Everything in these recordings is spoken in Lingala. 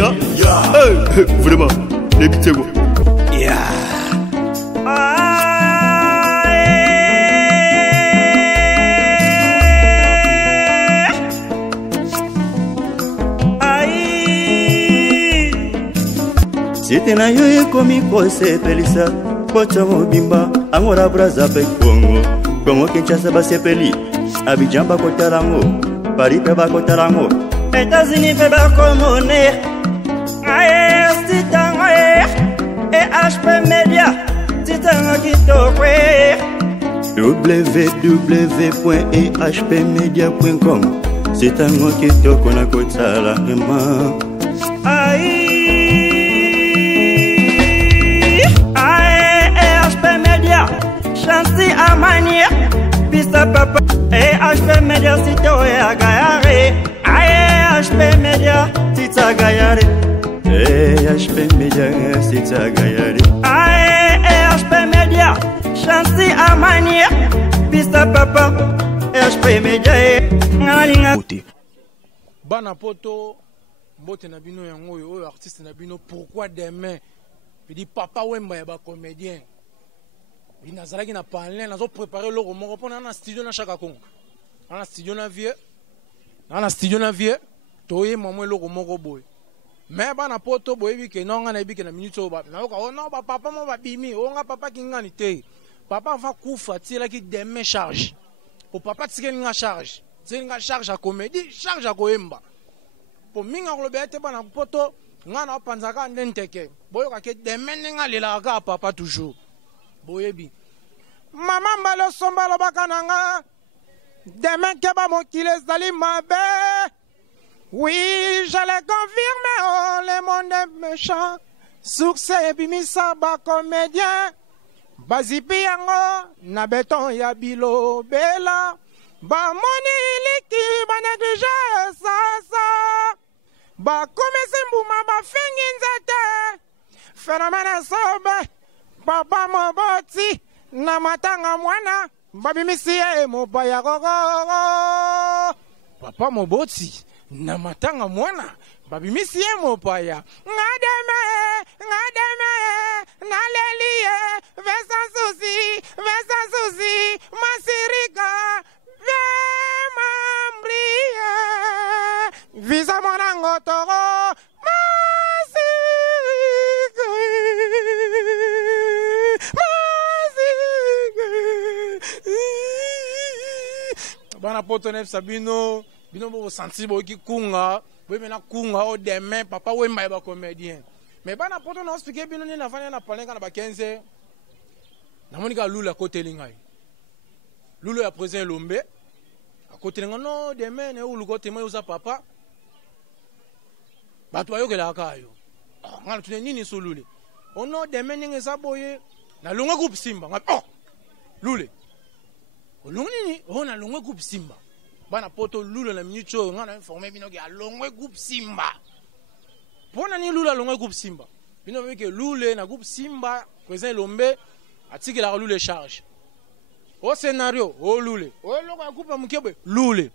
hein? Vraiment, les bitego. C'était na yo komi kose pelisa kocha mobimba angora braza pe Congo Kinshasa basepeli Abidjan bakotarango Paris pe bakotarango États-Unis pe bakomone aye stitanga et HP Media titanga kitokwe www.ehpmedia.com c'est un mot kitoko na kotala ma Chansi Amania, Pista Papa, HP Media, Sito et Agayare, HP Media, Tita Gayare, HP Media, Tita Gayare, HP Media, Chansi Amania, Pista Papa, HP Media, Nalinga. Bana poto, Bote Nabino Yango, artiste Nabino, pourquoi demain? Il dit Papa Wemba est comédien. Il n'a pas parlé, il a préparé le roman pour un studio dans chaque congo. Dans un studio dans vieux, dans un studio dans vieux, toye maman le roman boy. Mais bah na poto boy que non on a que na minute au bas. Non papa mon va bimi, on a papa qui ngani te. Papa va koufa tira qui demain charge. Pour papa tira nga charge. C'est nga charge à comédie, charge à koemba. Pour minga robete bah na poto ngana panzaka ndenteke. Boy ka ke demain nga lela ka papa toujours. Boyebi. Maman malo somba lo bakananga. Demain keba mon kiles dali mabe. Oui, je le confirme, oh, le monde est méchant. Succès bimisa ba comédien. Bazipi yango, na beton ya bilo bela. Ba moni liki ba néglige sa. Ba komesi mbuma ba fingi nzete. Phénomène sobe. Papa moboti na matanga mwana babimisi ye mopaya gogo. Papa moboti na matanga mwana babimisi ye mopaya ngademe na lelie vesa susi masirika ve mambrie visa monango toro Bana poto nef sabino bino bo sentir bo ki kunga bo mena kunga o demain papa we mba ba comédien mais bana poto no expliquer bino ni na fanya na palenga na ba 15 na monika lula côté lingai lulu ya présent lombe à côté linga no demain ne ulu côté mo usa papa bato ayo ke la kayo ngala tune nini so lule ono demain ninge saboye na longa groupe simba oh lule Lungini, on a longue groupe Simba. Bana poto lula na minute on a informé bino que a longue groupe Simba. Pona ni lula longue groupe Simba. Bino veut que lule na groupe Simba, présent lombe, atiki la lule charge. Au scénario, au lule. Au longue groupe mukebe lule.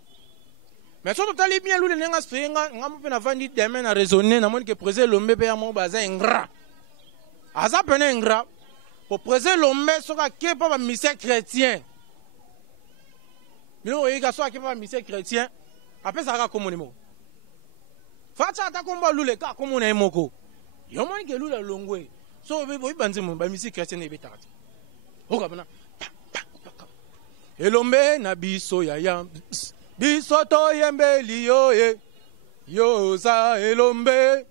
Mais surtout tali bien lule nenga strenga, ngam pe na vandi demain na raisonner na mon que présent lombe pe mo baza ingrat. Aza pena ingrat. Pour présent lombe soka kepa ba misère chrétien. Mais on y a qui va misser chrétien. Après ça, comme on est mort. Facha ta combat lule ka comme on est moko. Yo man ke lula longwe. So we boy banze mon ba misser chrétien e betati. O ka bana. Elombe na biso ya biso to yembeli yo e. Yo za elombe.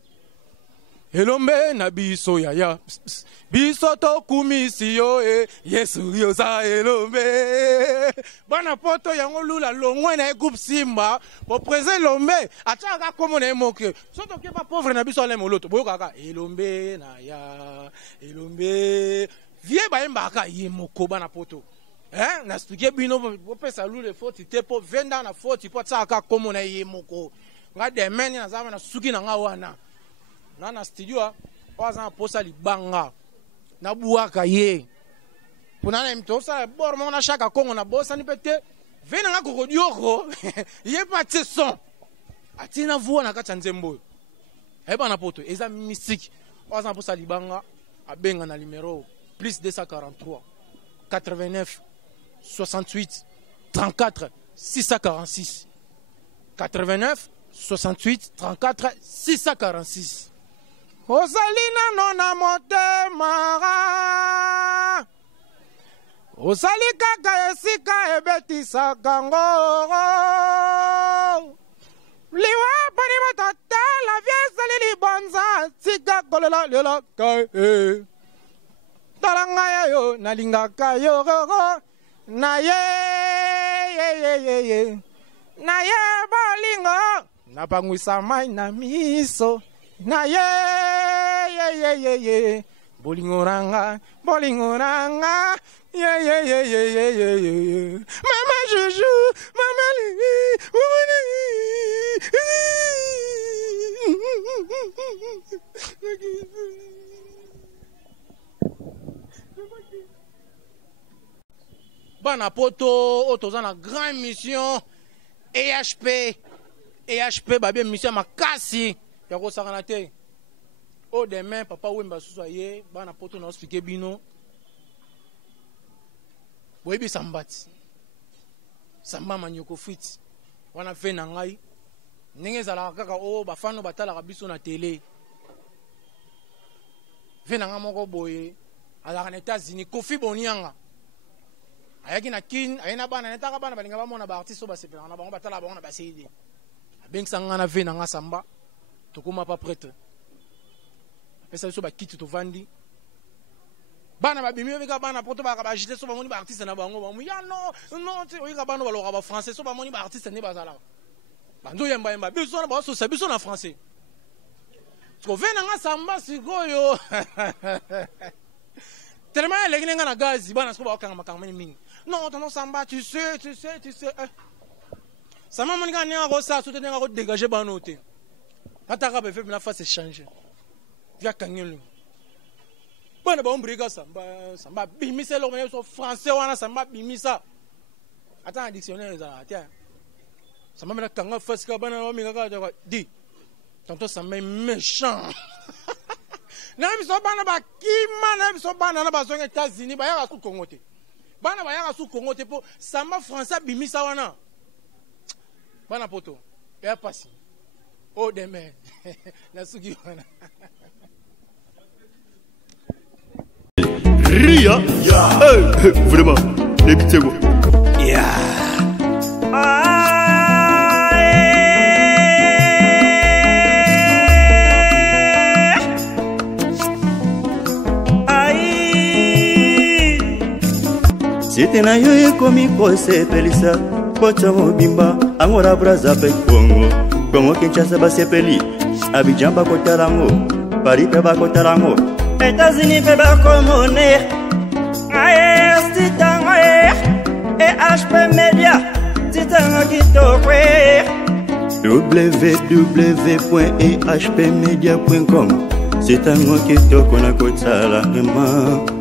Elombe na biso ya biso to kumisi yo e Yesu yo za elombe bana poto yango lula longwe na groupe Simba po présent lombe ataka comme on est moqué soto ke pas pauvre na biso le moloto boyo kaka elombe na ya elombe vie ba mbaka ye moko bana poto na expliquer bino po pesa lule foti te po venda na foti po tsaka comme on est ye moko nga demain na zama na suki na nga wana na studio waza posa libanga na buaka ye pona na mtosa bor mo na shaka kongo na bosa ni pete vena nga kokodioko ye pa tse son atina vuwa na kata nzembo Et bana poto eza mystique. Oza pour ça libanga a benga na numéro plus 243 89 68 34 646 89 68 34 646. Osalina nona motema osali kaka esika ebetisaka ngo liwa poni matata la vie sali libonza tika kolela lela ka talanga yo nalingaka yo na ye bolingo na bangwisa mai na miso na ye bolingo ranga mama juju mama bana poto otoza na grande mission EHP babie mission makasi ya kosakana te o demain papa wemba susu aye bana poto na expliquer bino boyebi sambati samba manyoko fit wana fe na ngai ndenge ezalaka kaka o bafano batalaka biso na tele fe na nga moko boye azalaka na États-Unis Kofi Bonianga ayaki na kin ayena bana netaka bana balinga bamona ba artiste basepela na bango batala bango na basidi abengisa nga na ve na nga samba tokoma pas prêtre pesa biso bakiti tovandi bana babimi bika bana poto baka bagite so bamoni ba artiste na bango bamu ya no te oyika bana baloka ba français so bamoni ba artiste ne bazala bando yemba biso na ba so biso na français ko ve na nga samba sikoyo tellement les gens na gaz bana so ba okanga makanga mingi non tonton samba tu sais ça m'a moni gagner ko ça so te nga ko dégager bana ote ataka be fait la face changer via kangelo bana ba ombriga samba bimisa lo mais so français wana samba bimisa attends dictionnaire ça tiens samba mena kanga face ka bana o minga ka di tonton samba méchant Nam so bana ba kima nam so bana na ba zo États-Unis ba ya su Congo te. Bana ba ya su Congo te po samba français bimisa wana. Bana poto. Ya pasi. Oh demain. Na sugi wana. Ria. Vraiment. Débitez-vous. Site na yo ekomi kosepelisa kocha mobimba angora braza pe Kongo Kinshasa basepeli Abidjan bakotalango Paris pe bakotalango États-Unis pe bakomone aye sitango EHP Media sitango kitokwe www.ehpmedia.com sitango kitoko na kotala vraiment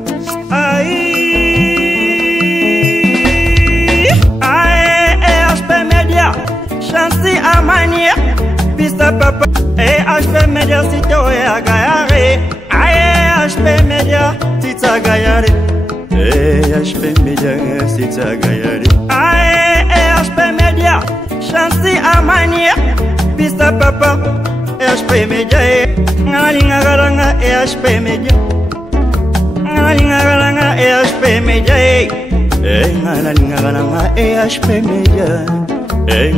Chansi amania pista papa EHP Media sito ya gayare EHP Media sita gayare EHP Media sita gayare EHP Media Chansi amania pista papa EHP Media ngalinga galanga EHP Media ngalinga galanga EHP Media ngalinga galanga EHP Media. Hey,